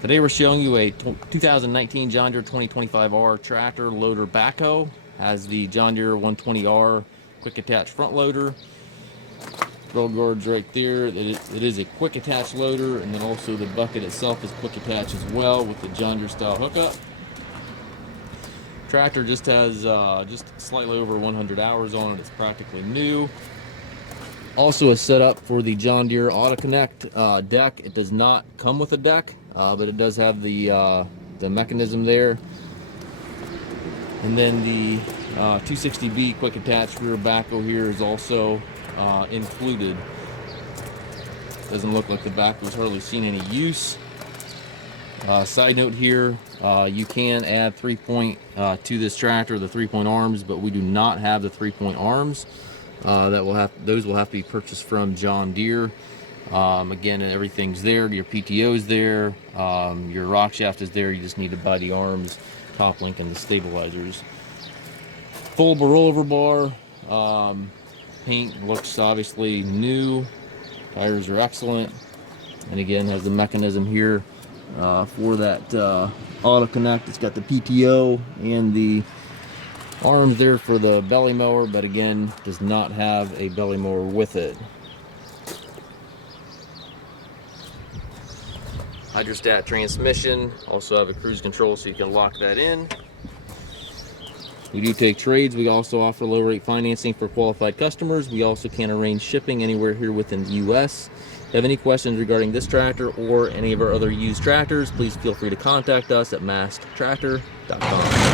Today we're showing you a 2019 John Deere 2025R tractor loader backhoe. Has the John Deere 120R quick attach front loader. Rail guards right there. It is a quick attach loader, and then also the bucket itself is quick attach as well with the John Deere style hookup. Tractor just has just slightly over 100 hours on it. It's practically new. Also a setup for the John Deere Auto Connect deck. It does not come with a deck, but it does have the mechanism there. And then the 260B quick attach rear backhoe here is also included. Doesn't look like the backhoe's hardly seen any use. Side note here, you can add 3-point to this tractor, the 3-point arms, but we do not have the 3-point arms. Those will have to be purchased from John Deere. Again, everything's there. Your PTO is there. Your rock shaft is there. You just need to buy the arms, top link, and the stabilizers. Foldable rollover bar. Paint looks obviously new. Tires are excellent. And again, has the mechanism here for that auto connect. It's got the PTO and the arms there for the belly mower, but again, does not have a belly mower with it. Hydrostat transmission. Also have a cruise control so you can lock that in. We do take trades. We also offer low rate financing for qualified customers. We also can arrange shipping anywhere here within the US. If you have any questions regarding this tractor or any of our other used tractors, please feel free to contact us at masttractor.com.